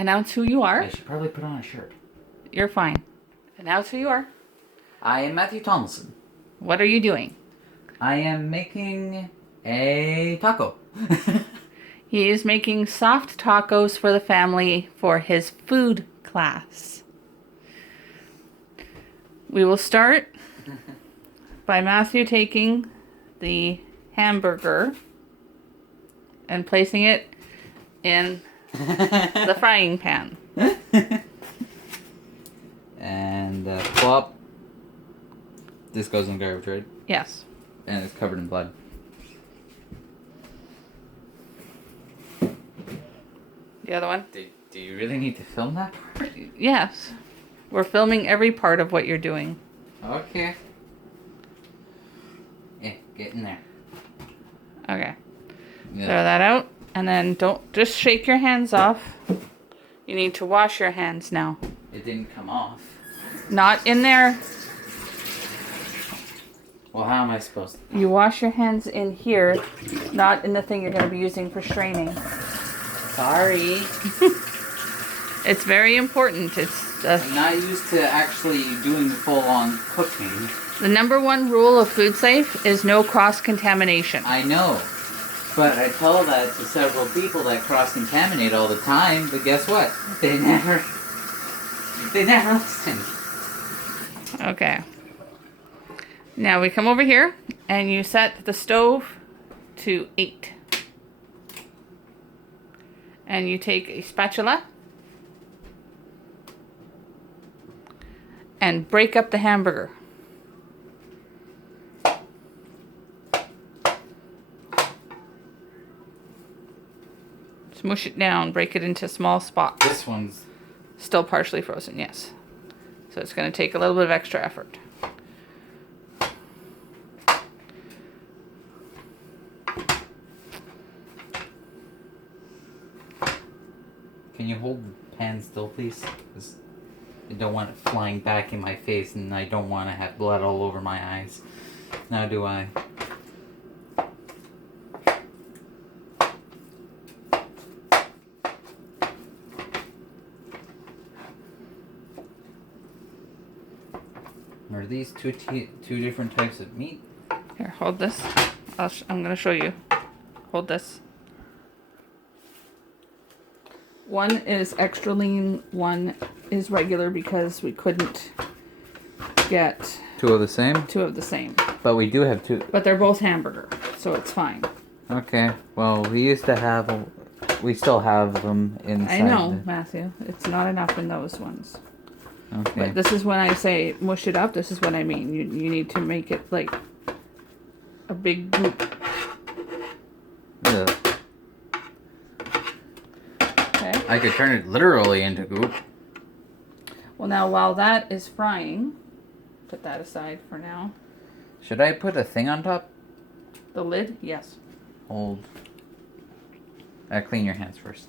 Announce who you are. I should probably put on a shirt. You're fine. Announce who you are. I am Matthew Tomlinson. What are you doing? I am making a taco. He is making soft tacos for the family for his food class. We will start by Matthew taking the hamburger and placing it in the frying pan. And plop. This goes in garbage, right? Yes. And it's covered in blood. The other one? Do you really need to film that part? Yes. We're filming every part of what you're doing. Okay. Yeah, get in there. Okay. Yeah. Throw that out. And then don't just shake your hands off. You need to wash your hands now. It didn't come off. Not in there. Well, how am I supposed to? You wash your hands in here, not in the thing you're going to be using for straining. Sorry. It's very important. It's I'm not used to actually doing full-on cooking. the number one rule of food safe is no cross-contamination. I know. But I tell that to several people that cross-contaminate all the time, but guess what? They never listen. Okay. Now we come over here and you set the stove to 8. And you take a spatula and break up the hamburger. Smush it down, break it into small spots. This one's Still partially frozen, yes. So it's going to take a little bit of extra effort. Can you hold the pan still, please? 'Cause I don't want it flying back in my face, and I don't want to have blood all over my eyes. Now do I? Are these two different types of meat? Here, hold this. I'm going to show you. Hold this. One is extra lean, one is regular because we couldn't get Two of the same? two of the same. But we do have two. But they're both hamburger, so it's fine. Okay. Well, we used to have. We still have them inside. I know, Matthew. It's not enough in those ones. Okay. But this is when I say mush it up, this is what I mean. You need to make it like a big goop. Ugh. Okay. I could turn it literally into goop. Well, now while that is frying, put that aside for now. Should I put a thing on top? The lid, yes. Hold. Clean your hands first.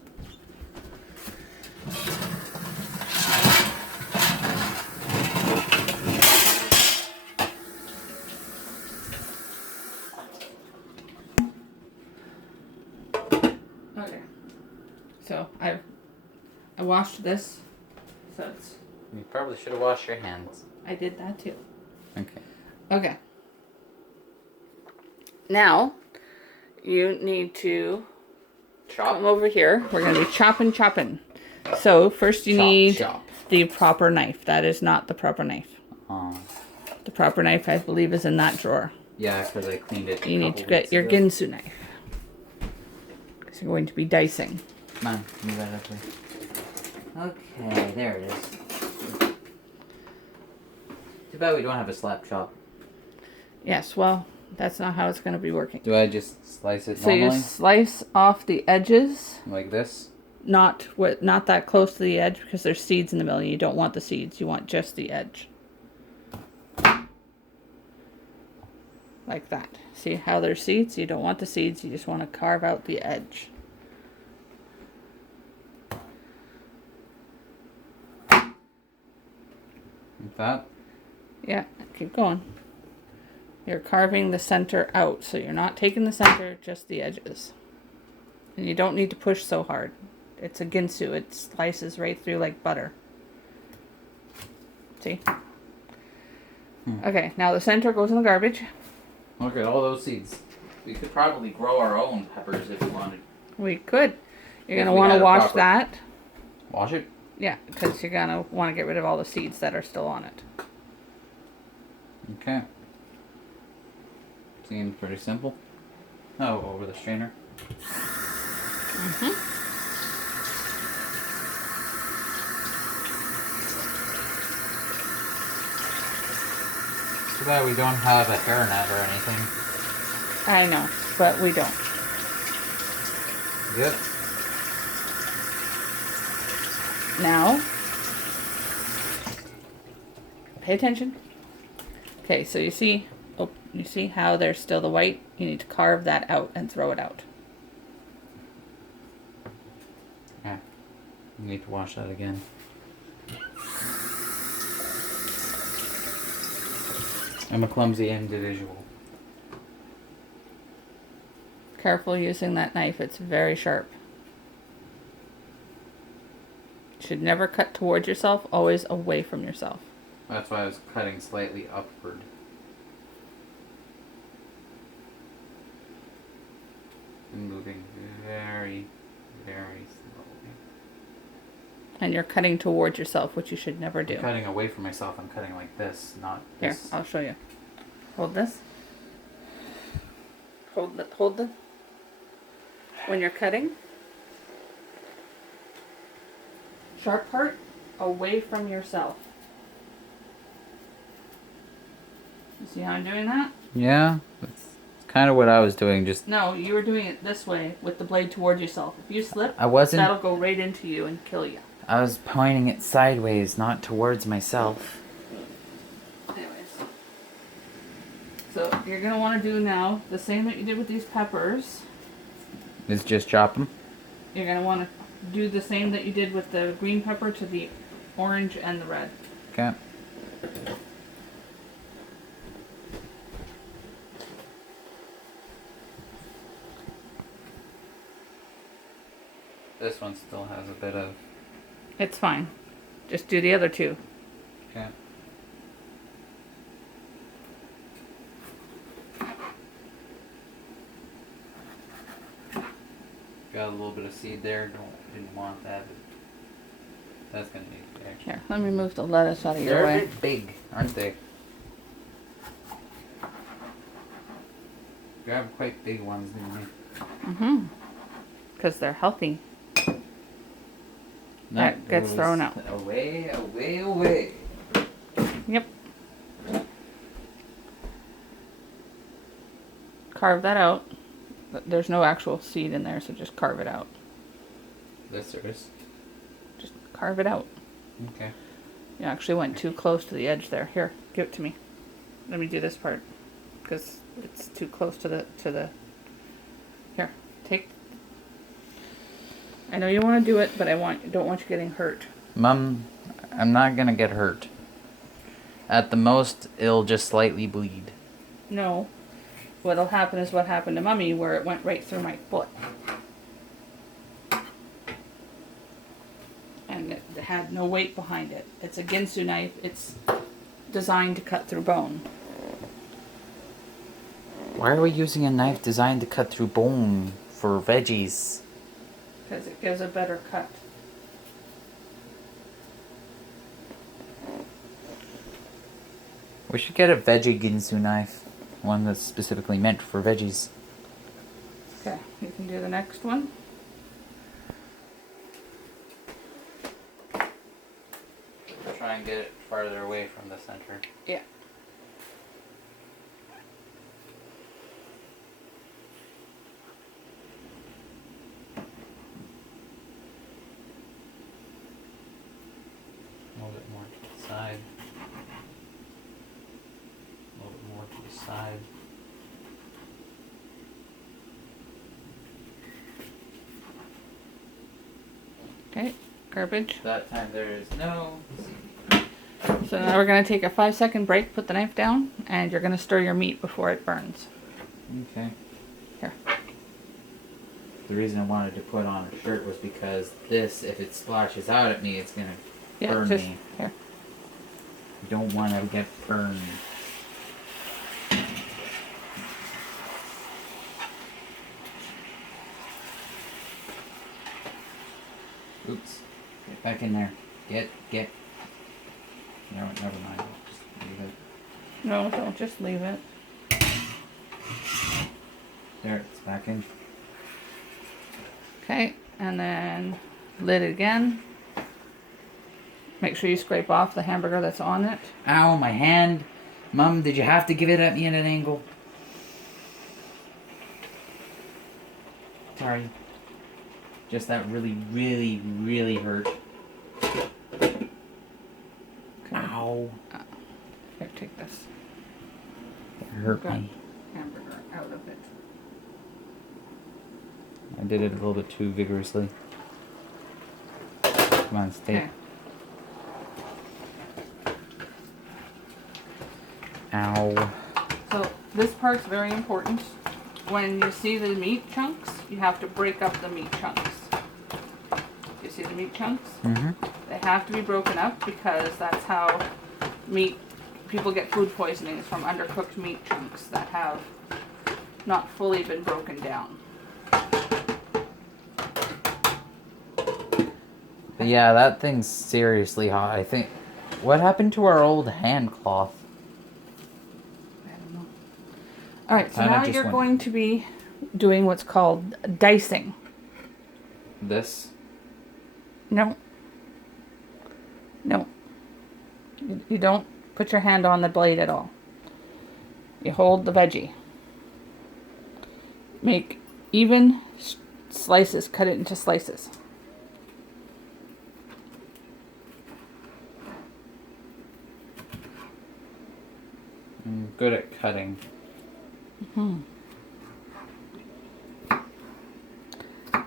Okay. So I washed this. So it's. You probably should have washed your hands. I did that too. Okay. Okay. Now you need to come over here. We're going to be chopping. So first you need chop. the proper knife. That is not the proper knife. Oh. The proper knife, I believe, is in that drawer. Yeah, because I cleaned it. You need to get your Ginsu knife. Because you're going to be dicing. Come on, move that up there. Okay, there it is. Too bad we don't have a slap chop. Yes, well, that's not how it's going to be working. Do I just slice it So normally? you slice off the edges. Like this? Not that close to the edge because there's seeds in the middle and you don't want the seeds. You want just the edge. Like that. See how there's seeds? You don't want the seeds. You just want to carve out the edge. Like that? Yeah, keep going. You're carving the center out. So you're not taking the center, just the edges. And you don't need to push so hard. It's a ginsu. It slices right through like butter. See? Okay, now the center goes in the garbage. Look at all those seeds. We could probably grow our own peppers if we wanted. We could. You're If going to we want had to a wash proper- that. Wash it? Yeah, because you're going to want to get rid of all the seeds that are still on it. Okay. Seems pretty simple. Oh, over the strainer. Mm-hmm. Too bad we don't have a hairnet or anything. I know, but we don't. Yep. Now, pay attention. Okay, so you see how there's still the white? You need to carve that out and throw it out. Yeah. You need to wash that again. I'm a clumsy individual. Careful using that knife, it's very sharp. Should never cut towards yourself, always away from yourself. That's why I was cutting slightly upward. And moving very, very slowly. And you're cutting towards yourself, which you should never do. I'm cutting away from myself. I'm cutting like this, not Here, this. I'll show you. Hold this. Hold the. When you're cutting, sharp part away from yourself. You see how I'm doing that? Yeah, that's kind of what I was doing. Just No, you were doing it this way with the blade towards yourself. If you slip, I wasn't. that'll go right into you and kill you. I was pointing it sideways, not towards myself. Anyways. So you're going to want to do now the same that you did with these peppers. Let's just chop them. You're going to want to do the same that you did with the green pepper to the orange and the red. Okay. This one still has a bit of... It's fine. Just do the other two. Okay. Got a little bit of seed there. Didn't want that. But that's gonna need action. Here, let me move the lettuce out of your They're a way. bit big, aren't they? Grab quite big ones, didn't you? Mm-hmm. Because they're healthy. That gets goes thrown out. Away, away, away. Yep. Carve that out. There's no actual seed in there, so just carve it out. This there is. Just carve it out. Okay. You actually went too close to the edge there. Here, give it to me. Let me do this part. Because it's too close to the... Here, take... I know you want to do it, but don't want you getting hurt. Mom, I'm not gonna get hurt. At the most, it'll just slightly bleed. No. What'll happen is what happened to Mummy, where it went right through my foot. And it had no weight behind it. It's a ginsu knife. It's designed to cut through bone. Why are we using a knife designed to cut through bone for veggies? Because it gives a better cut. We should get a veggie ginsu knife. One that's specifically meant for veggies. Okay, you can do the next one. Try and get it farther away from the center. Yeah. A little bit more to the side. A little bit more to the side. Okay, garbage. That time there is no seed. So now we're going to take a 5-second break, put the knife down, and you're going to stir your meat before it burns. Okay. Here. the reason I wanted to put on a shirt was because this, if it splashes out at me, it's gonna burn just me. here. I don't want to get burned. Oops. Get back in there. Get. No, never mind. Just leave it. No, don't just leave it. There, it's back in. Okay, and then lid again. Make sure you scrape off the hamburger that's on it. Ow, my hand. Mom, did you have to give it at me at an angle? Sorry. Just that really hurt. Okay. Ow. Here, take this It hurt Got me. hamburger out of it. I did it a little bit too vigorously. Come on, stay. Okay. Ow. So this part's very important. When you see the meat chunks, you have to break up the meat chunks. You see the meat chunks? Mm-hmm. They have to be broken up because that's how people get food poisoning, is from undercooked meat chunks that have not fully been broken down. But yeah, that thing's seriously hot. I think. What happened to our old hand cloth? I don't know. Alright, so Kinda now just you're went- going to be doing what's called dicing. This? No. No. You don't put your hand on the blade at all. You hold the veggie. Make even slices. Cut it into slices. I'm good at cutting. And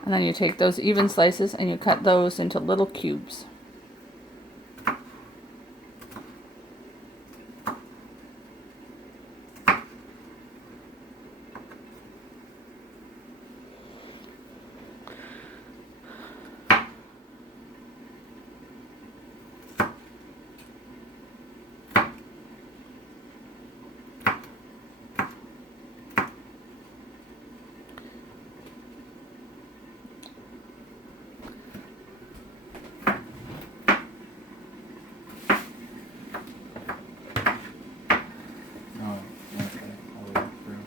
then you take those even slices and you cut those into little cubes. Oh, okay. All the way through.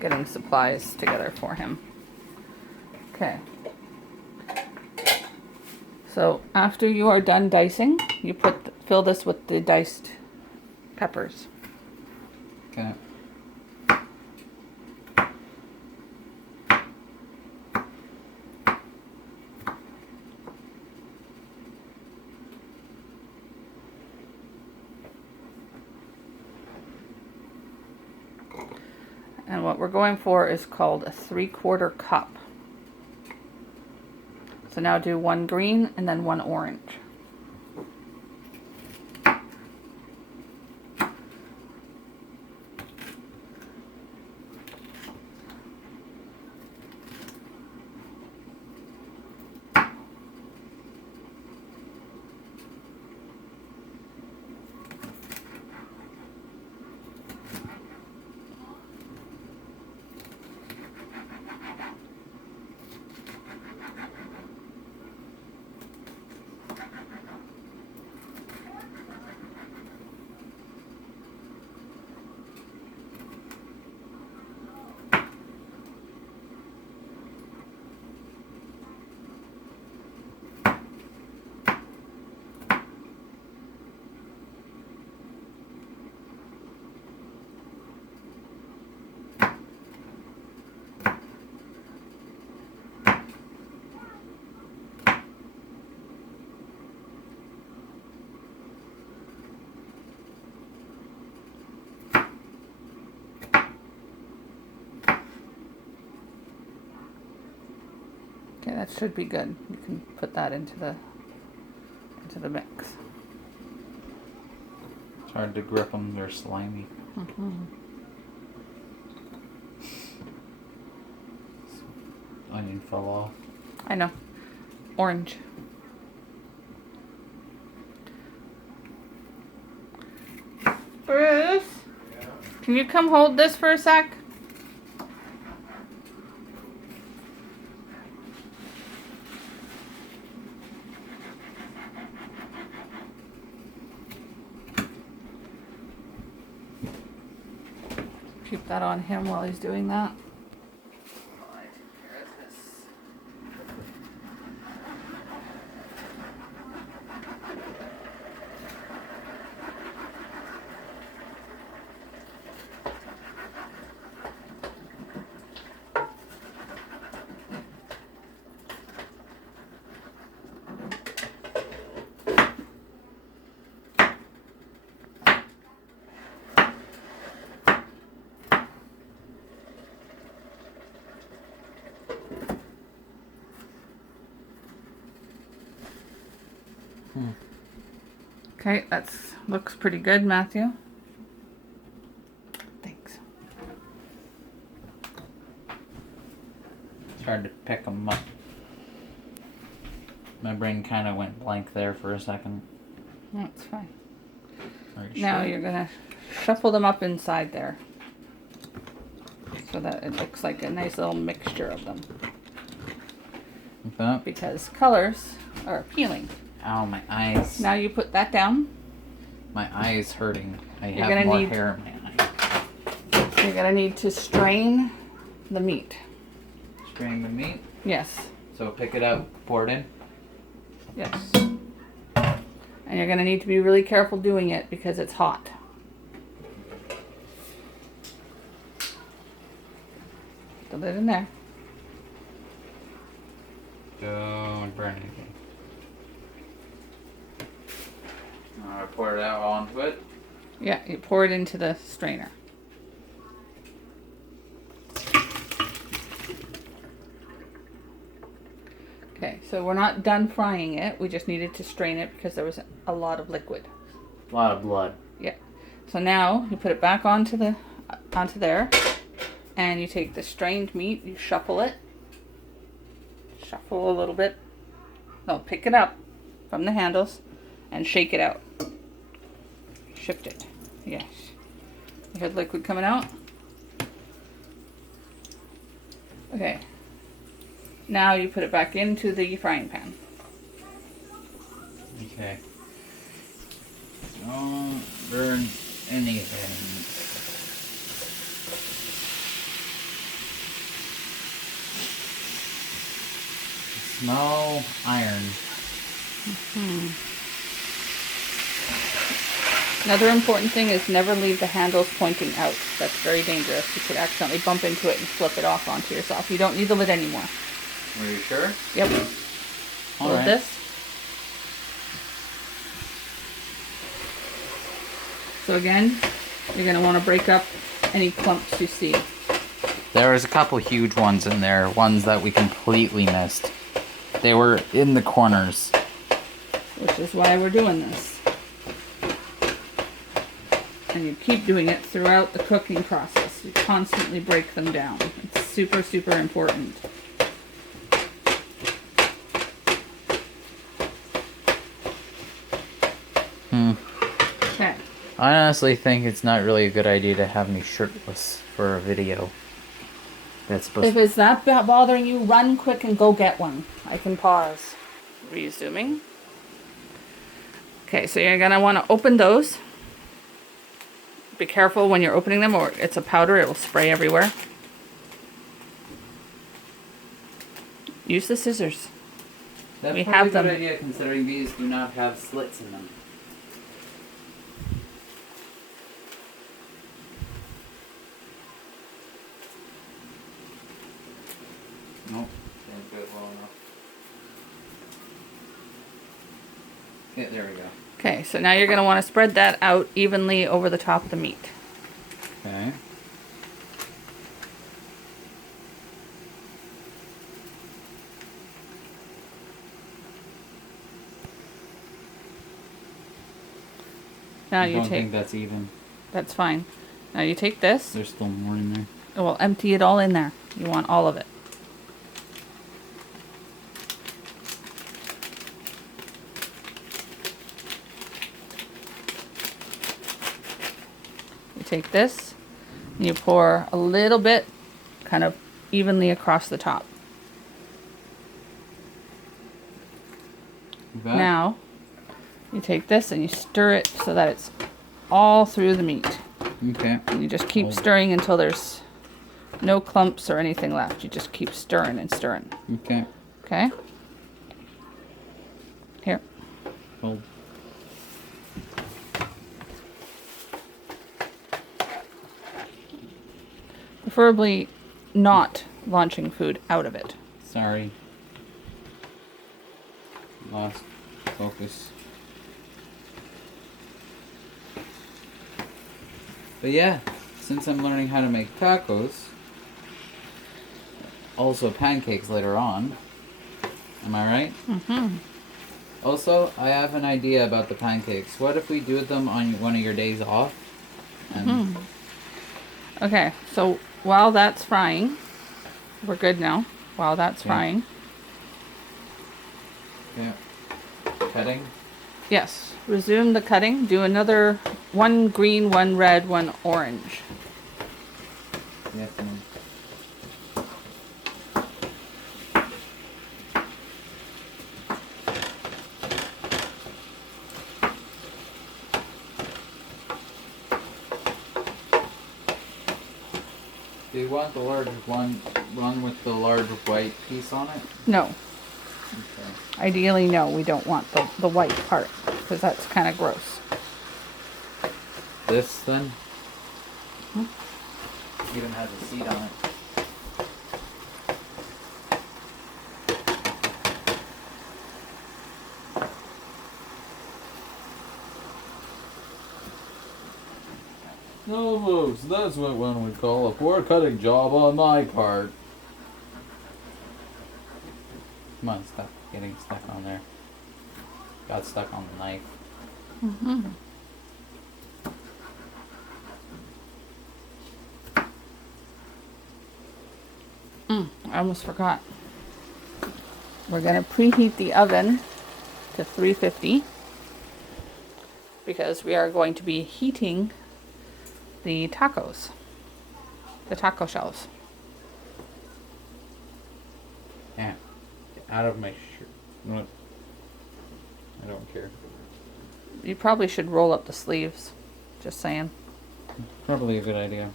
Getting supplies together for him. Okay. So after you are done dicing, you fill this with the diced peppers. Okay. And what we're going for is called a 3/4 cup. So now do one green and then one orange. Okay, that should be good. You can put that into the mix. Try hard to grip them. They're slimy. Onion fell off. I know. Orange. Bruce, can you come hold this for a sec? Keep that on him while he's doing that. Okay, that's looks pretty good, Matthew. Thanks. It's hard to pick them up. My brain kind of went blank there for a second. That's fine. Are you Now sure? you're gonna shuffle them up inside there so that it looks like a nice little mixture of them, Like that? because colors are appealing. Ow, my eyes. Now you put that down. My eye is hurting. I You're have gonna more need- hair in my eye. You're gonna need to strain the meat. Strain the meat. Yes, So pick it up, pour it in. yes. And you're gonna need to be really careful doing it because it's hot. Put it in there. Don't burn anything. I pour it out onto it. Yeah, you pour it into the strainer. Okay, so we're not done frying it. We just needed to strain it because there was a lot of liquid. A lot of blood. Yeah. So now you put it back onto there, and you take the strained meat. You shuffle it. Shuffle a little bit. No, pick it up from the handles, and shake it out. Shift it. Yes. You hear the liquid coming out? Okay. Now you put it back into the frying pan. Okay. Don't burn anything. Smell iron. Another important thing is never leave the handles pointing out. That's very dangerous. You could accidentally bump into it and flip it off onto yourself. You don't need the lid anymore. Are you sure? Yep. All Hold right. this. So again, you're going to want to break up any clumps you see. There was a couple huge ones in there, ones that we completely missed. They were in the corners. Which is why we're doing this. And you keep doing it throughout the cooking process. You constantly break them down. It's super, super important. Okay. I honestly think it's not really a good idea to have me shirtless for a video. That's supposed If it's that bothering you, run quick and go get one. I can pause. Resuming. Okay, so you're going to want to open those. Be careful when you're opening them, or it's a powder, it will spray everywhere. Use the scissors. That's we probably have a good them. idea considering these do not have slits in them. Nope, didn't do it well enough. Yeah, there we go. Okay, so now you're going to want to spread that out evenly over the top of the meat. Okay. Now I you don't take, think that's even. that's fine. Now you take this. There's still more in there. Well, empty it all in there. You want all of it. You take this, and you pour a little bit kind of evenly across the top. Back. Now, you take this and you stir it so that it's all through the meat. Okay. And you just keep stirring until there's no clumps or anything left. You just keep stirring and stirring. Okay. Okay? Here. Hold. Preferably not launching food out of it. Sorry. Lost focus. But yeah, since I'm learning how to make tacos, also pancakes later on. Am I right? Mm-hmm. Also, I have an idea about the pancakes. What if we do them on one of your days off? And Okay, so while that's frying, we're good now. While that's Yeah. frying, yeah, cutting. yes, resume the cutting. Do another one green, one red, one orange. Yes. Do you want the large one with the large white piece on it? No, Okay. ideally no, we don't want the white part because that's kind of gross. This then? Even has a seat on it. No, folks, that's what one would call a poor cutting job on my part. Come on, stop getting stuck on there. Got stuck on the knife. Mm-hmm. I almost forgot. We're going to preheat the oven to 350 because we are going to be heating the tacos, the taco shells. Yeah. Get out of my shirt. What? I don't care. You probably should roll up the sleeves, just saying. Probably a good idea.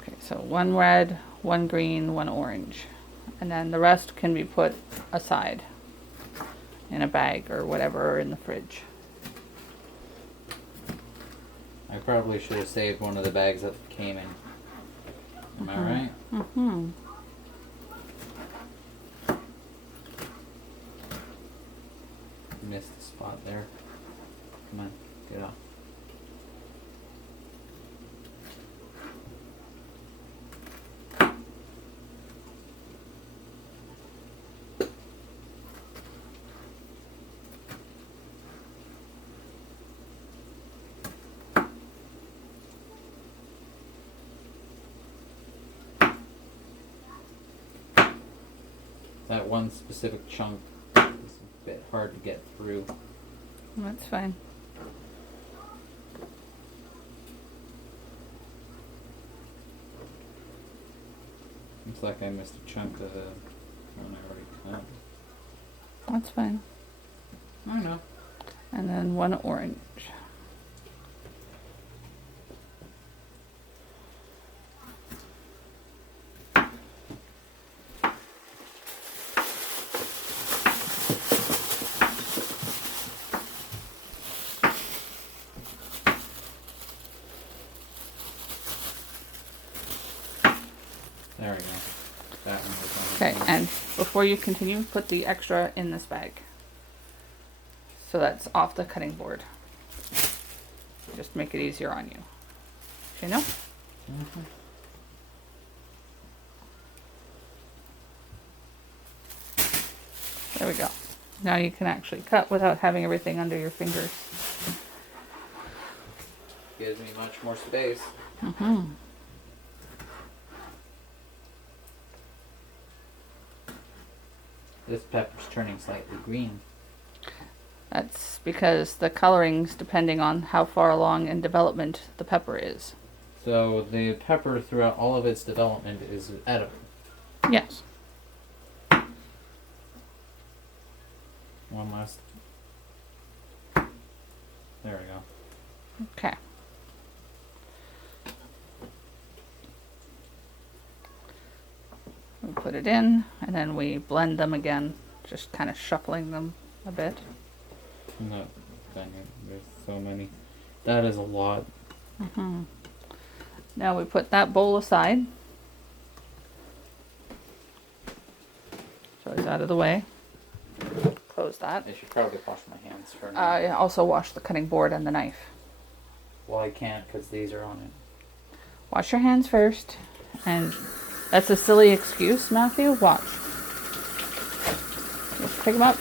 Okay, so one red, one green, one orange. And then the rest can be put aside in a bag or whatever in the fridge. I probably should have saved one of the bags that came in. Am I right? Mm-hmm. Missed the spot there. Come on, get off. That one specific chunk is a bit hard to get through. That's fine. Looks like I missed a chunk of the one I already cut. That's fine. I know. And then one orange. There we go. That one was on the Okay, front. and before you continue, put the extra in this bag. So that's off the cutting board. Just make it easier on you. You know? Mhm. There we go. Now you can actually cut without having everything under your fingers. Gives me much more space. Mm-hmm. This pepper's turning slightly green. That's because the colorings depending on how far along in development the pepper is. So the pepper throughout all of its development is edible. Yes. One last. There we go. Okay. We put it in, and then we blend them again, just kind of shuffling them a bit. No, dang it. There's so many. That is a lot. Mm-hmm. Now we put that bowl aside. So it's out of the way. Close that. I should probably wash my hands for now. I also wash the cutting board and the knife. Well, I can't because these are on it. Wash your hands first. And that's a silly excuse, Matthew. Watch. Just pick them up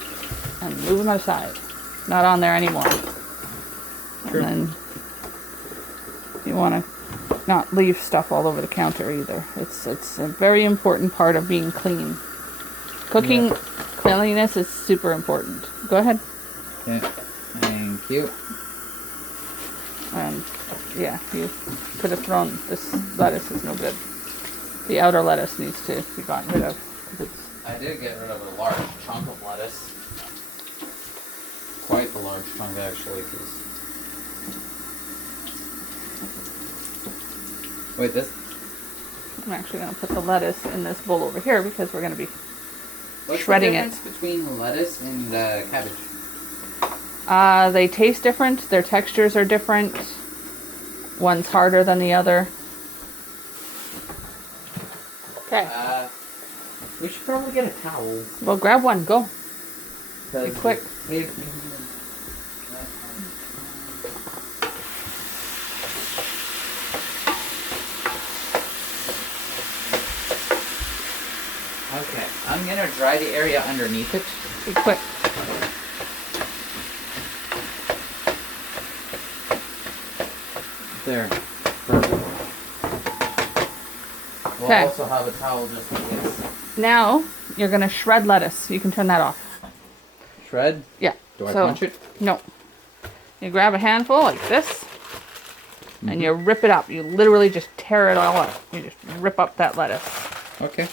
and move them aside. Not on there anymore. True. And then you want to not leave stuff all over the counter either. It's a very important part of being clean. Cooking cleanliness is super important. Go ahead. Okay. Thank you. Yeah, you could have thrown this lettuce is no good. The outer lettuce needs to be gotten rid of. 'Cause it's, I did get rid of a large chunk of lettuce. Quite a large chunk, actually. Wait, this. I'm actually going to put the lettuce in this bowl over here because we're going to be What's shredding the it. difference between lettuce and cabbage? They taste different. Their textures are different. One's harder than the other. Okay. We should probably get a towel. Well, grab one. Go. Be quick. Okay, I'm gonna dry the area underneath it. Be quick. There. Perfect. We'll Okay. also have a towel just in case. Now you're going to shred lettuce. You can turn that off. Shred? Yeah. Do I So- punch it? No. You grab a handful like this, and you rip it up. You literally just tear it all up. You just rip up that lettuce. Okay.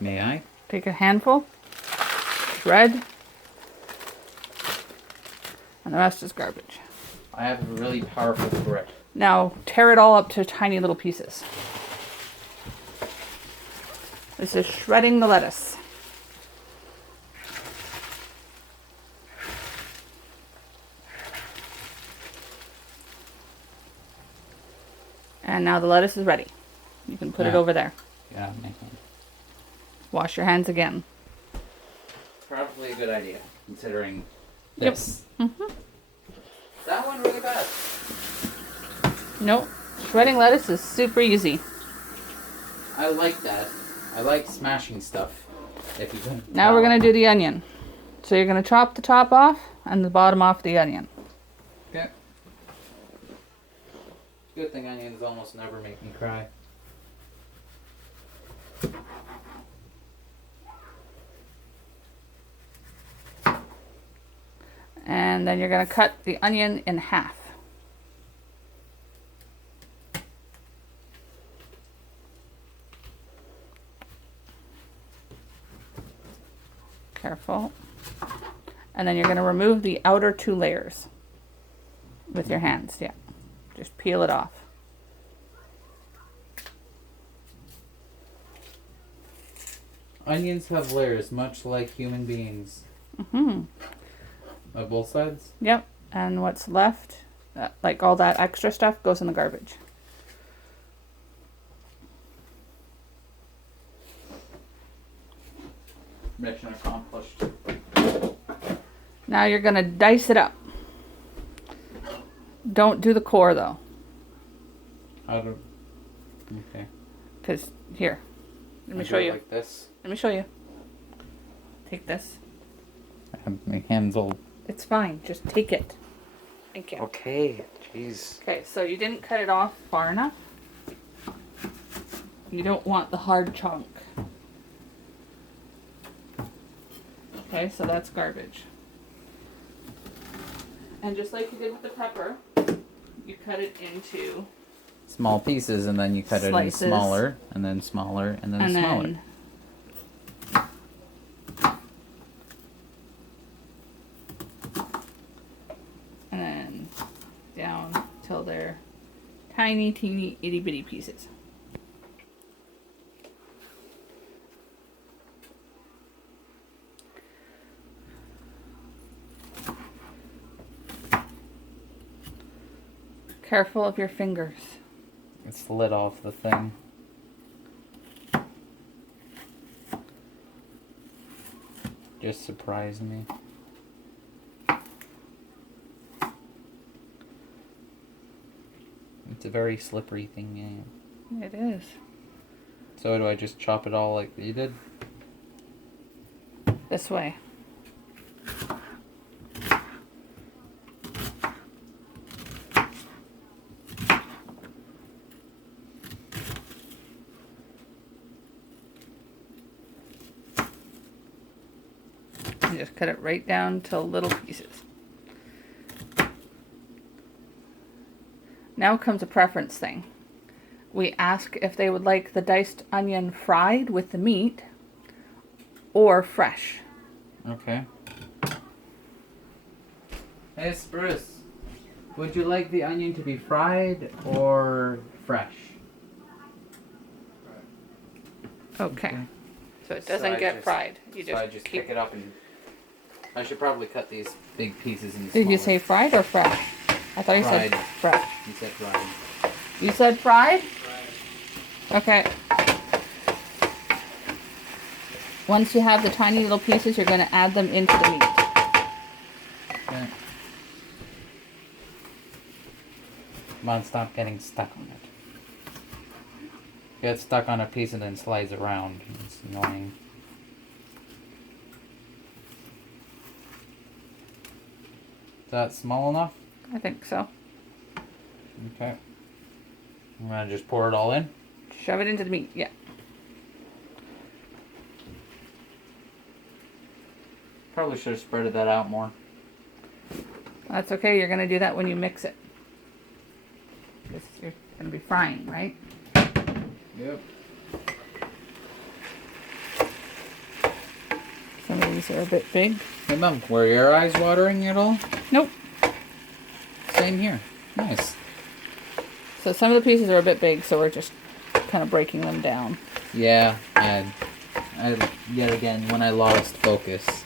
May I? Take a handful, shred, and the rest is garbage. I have a really powerful grit. Now tear it all up to tiny little pieces. This is shredding the lettuce. And now the lettuce is ready. You can put it Yeah. over there. Yeah, making. Wash your hands again. Probably a good idea, considering Yep. this. Mm-hmm. That one really bad. Nope. Shredding lettuce is super easy. I like that. I like smashing stuff. If you can. Now we're going to do the onion. So you're going to chop the top off and the bottom off the onion. Okay. Good thing onions almost never make me cry. And then you're going to cut the onion in half. Careful. And then you're going to remove the outer two layers with your hands. Yeah. Just peel it off. Onions have layers, much like human beings. Mm-hmm. On both sides? Yep. And what's left, like all that extra stuff, goes in the garbage. Mission accomplished. Now you're going to dice it up. Don't do the core though. How do? Okay. Because here, let me I show do it you. like this. Let me show you. Take this. My hands all... It's fine. Just take it. Thank you. Okay, jeez. Okay, so you didn't cut it off far enough. You don't want the hard chunk. Okay, so that's garbage. And just like you did with the pepper, you cut it into Small pieces, and then you cut slices. it in smaller, and then smaller, and then smaller. And then down till they're tiny, teeny, itty bitty pieces. Careful of your fingers. It slid off the thing. Just surprised me. It's a very slippery thing, yeah. It is. So do I just chop it all like you did? This way. And just cut it right down to little pieces. Now comes a preference thing. We ask if they would like the diced onion fried with the meat or fresh. Okay. Hey, Spruce. Would you like the onion to be fried or fresh? Okay. So it So doesn't I get just- fried. You So just, I just keep. pick it up and... I should probably cut these big pieces in Did you smaller. say fried or fresh? I thought you said Fried. fresh. You said fried. You said fried? Okay. Once you have the tiny little pieces, you're going to add them into the meat. Okay. Come on, stop getting stuck on it. Get stuck on a piece and then slides around. It's annoying. Is that small enough? I think so. Okay. I'm gonna just pour it all in. Shove it into the meat. Yeah. Probably should have spreaded that out more. That's okay. You're going to do that when you mix it. You're going to be frying, right? Yep. Some of these are a bit big. Hey, Mom, were your eyes watering at all? Nope. Same here. Nice. So some of the pieces are a bit big, so we're just kind of breaking them down. Yeah, I yet again, when I lost focus.